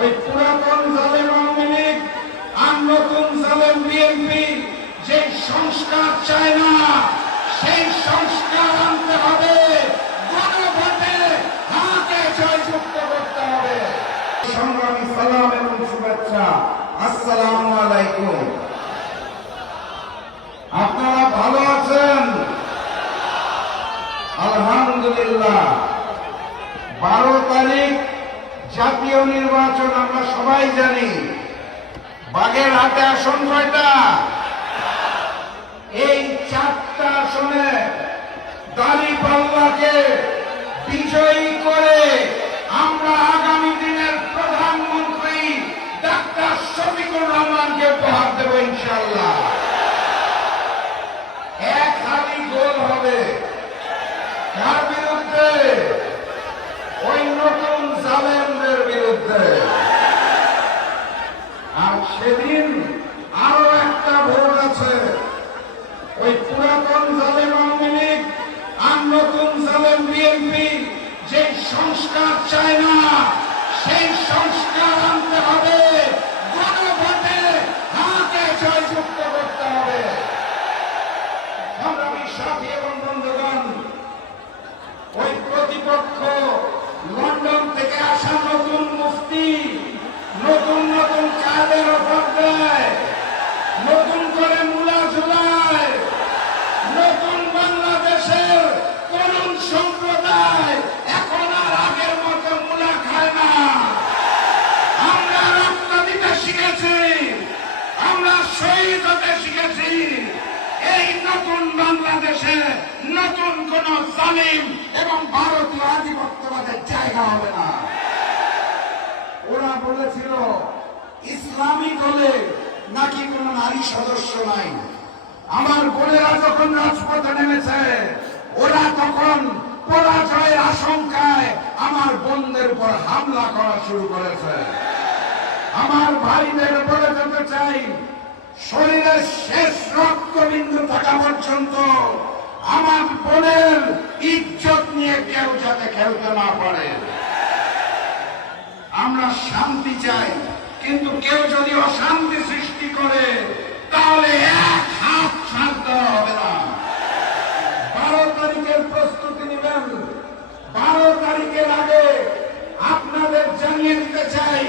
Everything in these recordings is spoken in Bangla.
ওই পুরাতন জালেম আওয়ামী লীগ আর নতুন জালেম বিএনপি যে সংস্কার চায় না, সেই সংস্কার আনতে হবে। গণভোটে জয়যুক্ত করতে হবে। সংগ্রামী সালাম এবং শুভেচ্ছা। আসসালামু আলাইকুম। আপনারা ভালো আছেন? আলহামদুলিল্লাহ। বারো তারিখ জাতীয় নির্বাচন আমরা সবাই জানি। বাঘের হাতে আসন কয়টা? এই চারটা আসনে দাঁড়ি পাল্লাকে বিজয়ী করে আমরা আগামী দিনের প্রধানমন্ত্রী ডাক্তার শফিকুর রহমানকে উপহার দেব ইনশাল্লাহ এক হাতি গোল হবে কার বিরুদ্ধে ওই নতুন জালেমদের বিরুদ্ধে আর আরও একটা আছে। ওই পুরাতন আর নতুন সংস্কার চায় না সেই সংস্কার আনতে হবে গণভোটে হাতে জয়যুক্ত করতে হবে সংগ্রামী সাথী এবং বন্ধুগণ ওই প্রতিপক্ষ লন্ডন থেকে আসা নতুন মুফতি নতুন নতুন কাজের অফার দেয় নতুন করে মুলা ঝুলায় নতুন বাংলাদেশের তরুণ সম্প্রদায় এখন আর আগের মতো মুলা খায় না আমরা রক্ত দিতে শিখেছি শহীদ হতে শিখেছি। এই নতুন বাংলাদেশে নতুন কোন জালিম এবং ভারতীয় আধিপত্যবাদের জায়গা হবে না। ওরা বলেছিল, ইসলামী দলে নাকি কোন নারী সদস্য নাই। আমার বোনেরা যখন রাজপথে নেমেছে, ওরা তখন পরাজয়ের আশঙ্কায় আমার বোনদের উপর হামলা করা শুরু করেছে। আমার ভাইদের বলে যেতে চাই শরীরের শেষ রক্তবিন্দু থাকা পর্যন্ত আমার বোনের ইজ্জত নিয়ে কেউ যাতে খেলতে না পারে। আমরা শান্তি চাই, কিন্তু কেউ যদি অশান্তি সৃষ্টি করে, তাহলে এক হাত ছাড় দেওয়া হবে না। বারো তারিখের প্রস্তুতি নেবেন। বারো তারিখের আগে আপনাদের জানিয়ে দিতে চাই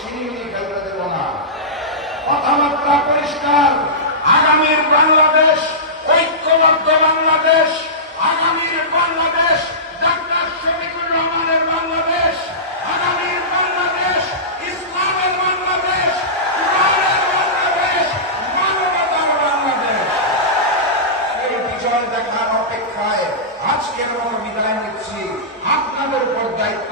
ছিনিয়ে ফেলতে দেব না। কথাবার্তা পরিষ্কার। আগামীর বাংলাদেশ, ঐক্যবদ্ধ বাংলাদেশ, আগামীর বাংলাদেশ, ডাক্তার শফিকুর রহমানের বাংলাদেশ, আগামীর বাংলাদেশ, ইসলামের বাংলাদেশ বাংলাদেশ, মানবতার বাংলাদেশ। এই বিজয় দেখার অপেক্ষায় আজকের মতো বিদায় নিচ্ছি আপনাদের উপর দায়িত্ব